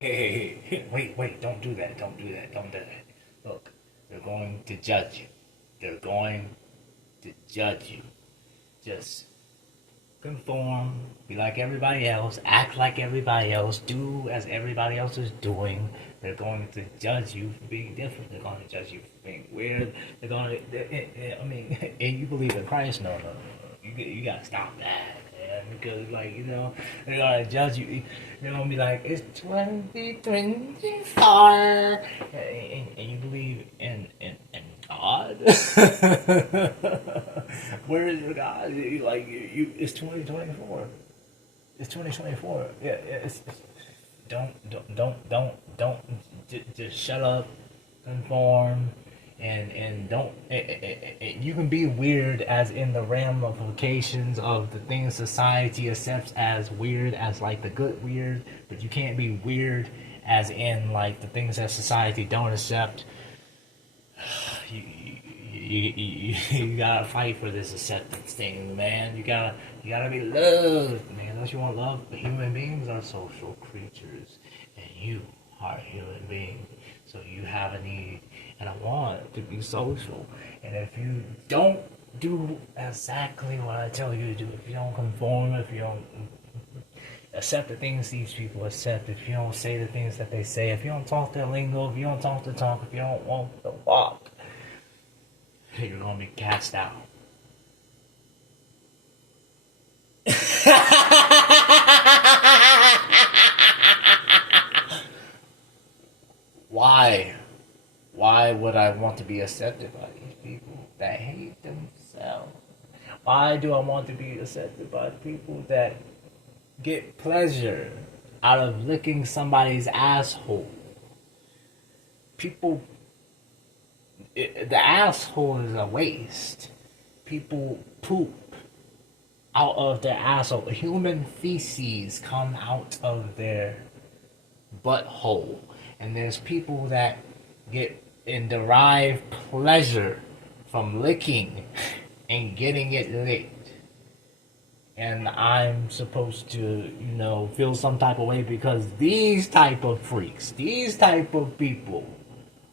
Hey, wait, don't do that, don't do that, don't do that. Look, they're going to judge you. They're going to judge you. Just conform, be like everybody else, act like everybody else, do as everybody else is doing. They're going to judge you for being different. They're going to judge you for being weird. They're going to, I mean, and you believe in Christ? No, no, no. You got to stop that. Man, because, like, they're gonna judge you. They're gonna be like, it's 2024, and you believe in God. Where is your God? It's 2024. It's 2024. Yeah, don't just shut up, conform, and don't. You can be weird as in the ramifications of the things society accepts as weird, as like the good weird, but you can't be weird as in like the things that society don't accept. You gotta fight for this acceptance thing, man. You gotta be loved, man. Don't you want love? Human beings are social creatures, and you are a human being, so you have a need and a want to be social. And if you don't do exactly what I tell you to do, if you don't conform, if you don't accept the things these people accept, if you don't say the things that they say, if you don't talk their lingo, if you don't talk the talk, if you don't walk the walk, you're gonna be cast out. Why? Why would I want to be accepted by these people that hate themselves? Why do I want to be accepted by people that get pleasure out of licking somebody's asshole? People, the asshole is a waste. People poop out of their asshole. Human feces come out of their butthole. And there's people that get and derive pleasure from licking and getting it licked. And I'm supposed to, feel some type of way because these type of freaks, these type of people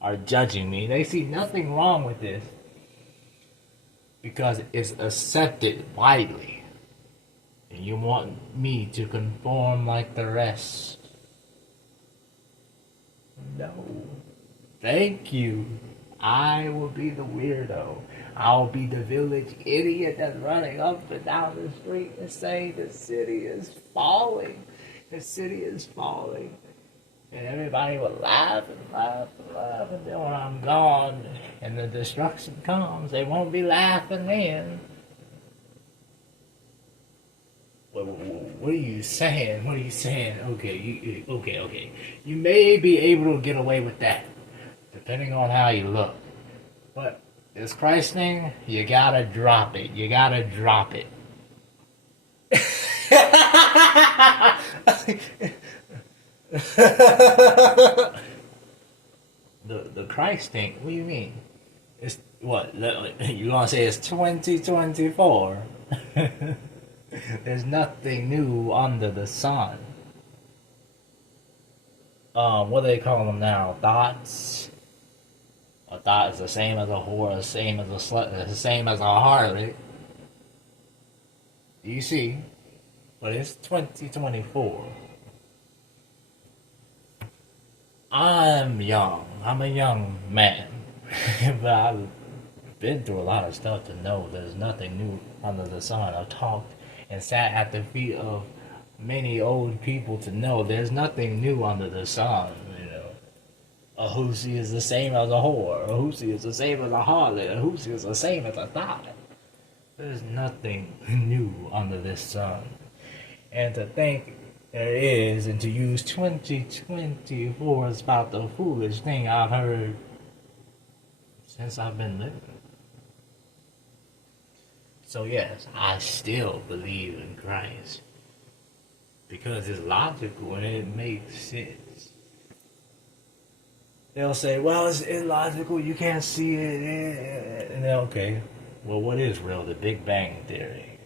are judging me. They see nothing wrong with this because it's accepted widely. And you want me to conform like the rest. No. Thank you. I will be the weirdo. I'll be the village idiot that's running up and down the street and saying the city is falling. The city is falling. And everybody will laugh and laugh and laugh. And then when I'm gone and the destruction comes, they won't be laughing then. What are you saying? What are you saying? Okay. You may be able to get away with that, depending on how you look. But this Christ thing, you gotta drop it. You gotta drop it. the Christ thing. What do you mean? It's what? You gonna say it's 2024? There's nothing new under the sun. What do they call them now? Thoughts? A thought is the same as a whore, the same as a slut, the same as a harlot. You see? But it's 2024. I'm young. I'm a young man. But I've been through a lot of stuff to know there's nothing new under the sun. I've talked and sat at the feet of many old people to know there's nothing new under the sun. A hussy is the same as a whore. A hussy is the same as a harlot. A hussy is the same as a thought. There's nothing new under this sun. And to think there is, and to use 2024 is about the foolish thing I've heard since I've been living. So yes, I still believe in Christ. Because it's logical and it makes sense. They'll say, well, it's illogical, you can't see it. And then, okay, well, what is real? The Big Bang Theory.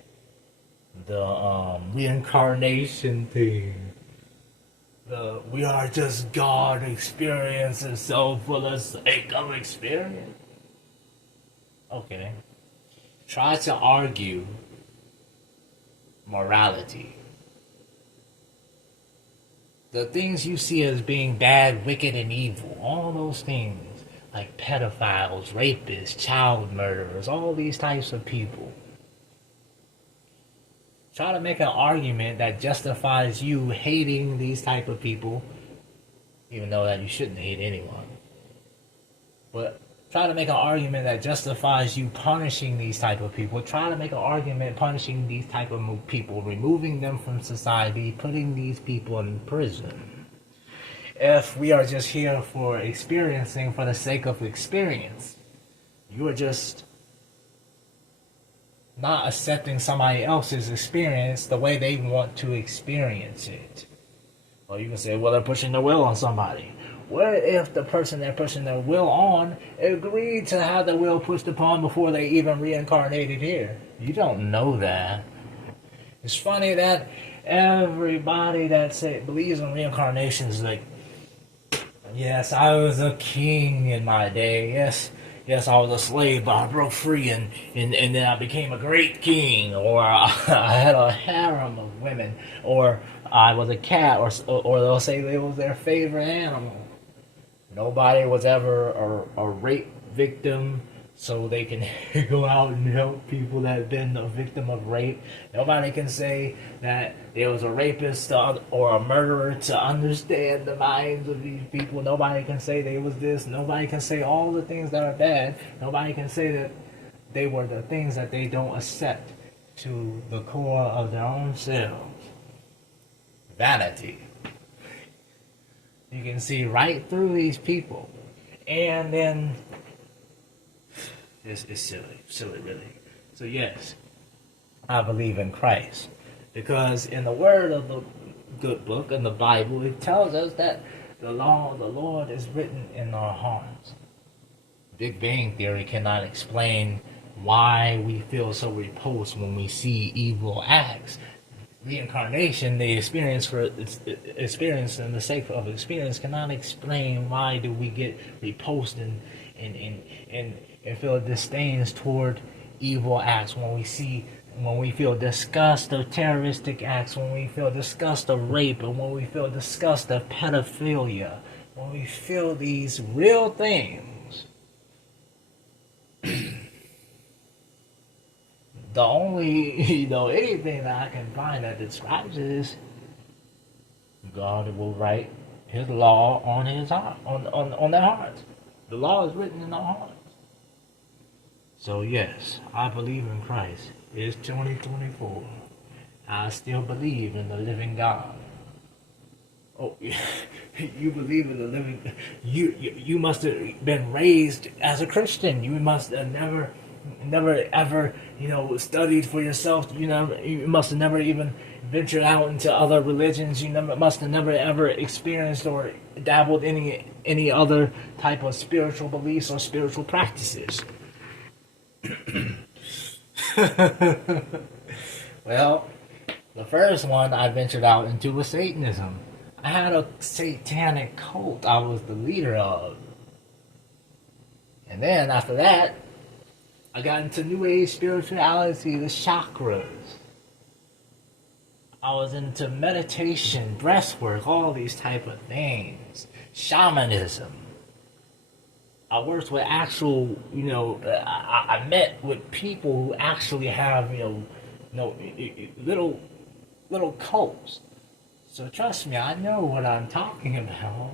The reincarnation thing. we are just God experiencing so for the sake of experience. Okay. Try to argue morality. The things you see as being bad, wicked, and evil, all those things, like pedophiles, rapists, child murderers, all these types of people. Try to make an argument that justifies you hating these type of people, even though that you shouldn't hate anyone. But try to make an argument that justifies you punishing these type of people. Try to make an argument punishing these type of people, removing them from society, putting these people in prison. If we are just here for experiencing for the sake of experience, you are just not accepting somebody else's experience the way they want to experience it. Or you can say, well, they're pushing their will on somebody. What if the person they're pushing their will on agreed to have the will pushed upon before they even reincarnated here? You don't know that. It's funny that everybody that believes in reincarnation is like, yes, I was a king in my day. Yes, I was a slave, but I broke free and then I became a great king. Or I had a harem of women. Or I was a cat. Or they'll say it was their favorite animal. Nobody was ever a rape victim, so they can go out and help people that have been a victim of rape. Nobody can say that there was a rapist or a murderer to understand the minds of these people. Nobody can say they was this. Nobody can say all the things that are bad. Nobody can say that they were the things that they don't accept to the core of their own selves. Vanity. You can see right through these people. And then it's silly really. So yes, I believe in Christ. Because in the word of the good book, in the Bible, it tells us that the law of the Lord is written in our hearts. Big Bang Theory cannot explain why we feel so repulsed when we see evil acts. Reincarnation, the experience in the sake of experience, cannot explain why do we get repulsed and feel disdains toward evil acts when we feel disgust of terroristic acts, when we feel disgust of rape, and when we feel disgust of pedophilia, when we feel these real things. The only, anything that I can find that describes it is God will write His law on His heart, on their hearts. The law is written in our hearts. So yes, I believe in Christ. It's 2024. I still believe in the living God. Oh, you believe in the living? You must have been raised as a Christian. You must have never ever, studied for yourself. You must have never even ventured out into other religions. You must have never ever experienced or dabbled any other type of spiritual beliefs or spiritual practices. Well, the first one I ventured out into was Satanism. I had a satanic cult I was the leader of. And then after that, I got into New Age spirituality, the chakras. I was into meditation, breathwork, all these type of things. Shamanism. I worked with actual, I met with people who actually have, little cults. So trust me, I know what I'm talking about.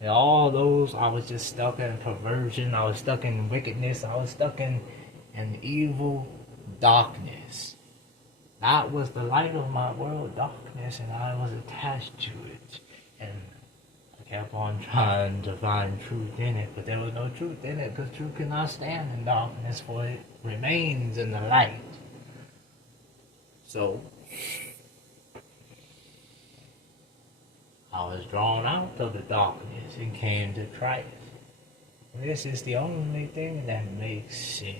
And all those, I was just stuck in perversion, I was stuck in wickedness, I was stuck in evil darkness. That was the light of my world, darkness, and I was attached to it. And I kept on trying to find truth in it, but there was no truth in it, because truth cannot stand in darkness, for it remains in the light. So I was drawn out of the darkness and came to Christ. This is the only thing that makes sense.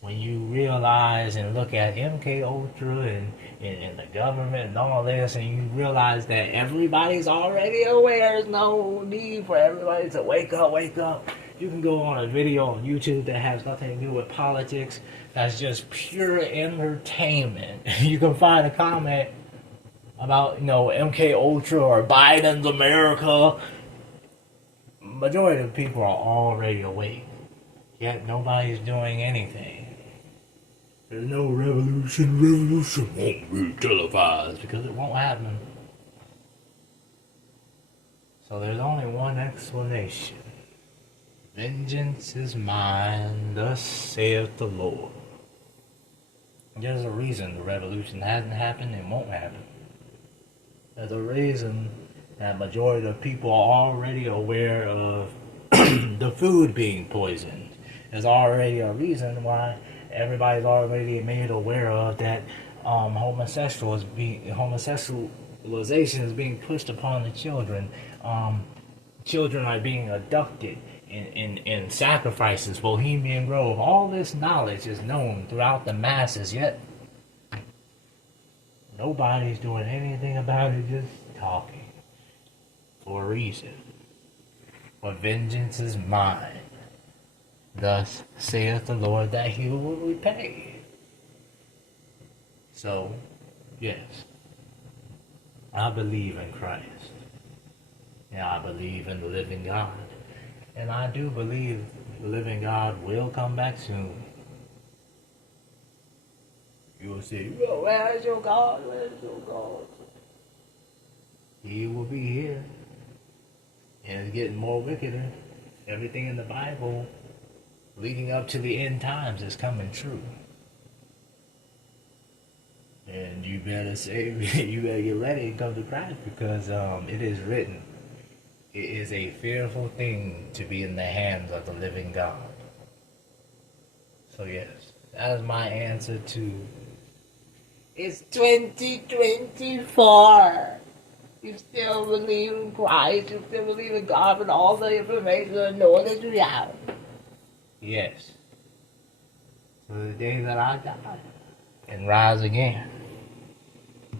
when you realize and look at MK Ultra and the government and all this, and you realize that everybody's already aware, there's no need for everybody to wake up, wake up. You can go on a video on YouTube that has nothing to do with politics, that's just pure entertainment. You can find a comment about, MK Ultra or Biden's America. Majority of people are already awake, yet nobody's doing anything. There's no revolution won't be televised, because it won't happen. So there's only one explanation. Vengeance is mine, thus saith the Lord. There's a reason the revolution hasn't happened and won't happen. There's a reason that majority of people are already aware of the food being poisoned. There's already a reason why everybody's already made aware of that homosexualization is being pushed upon the children. Children are being abducted in sacrifices, Bohemian Grove. All this knowledge is known throughout the masses, yet nobody's doing anything about it, just talking. For a reason. For vengeance is mine. Thus saith the Lord, that he will repay. So, yes, I believe in Christ. And I believe in the living God. And I do believe the living God will come back soon. You will say, well, where is your God? Where is your God? He will be here. And it's getting more wickeder. Everything in the Bible leading up to the end times is coming true. And you better you better get ready and come to Christ, because it is written, it is a fearful thing to be in the hands of the living God. So yes, that is my answer to, it's 2024. You still believe in Christ, you still believe in God, and all the information and knowledge we have. Yes. To the day that I die and rise again.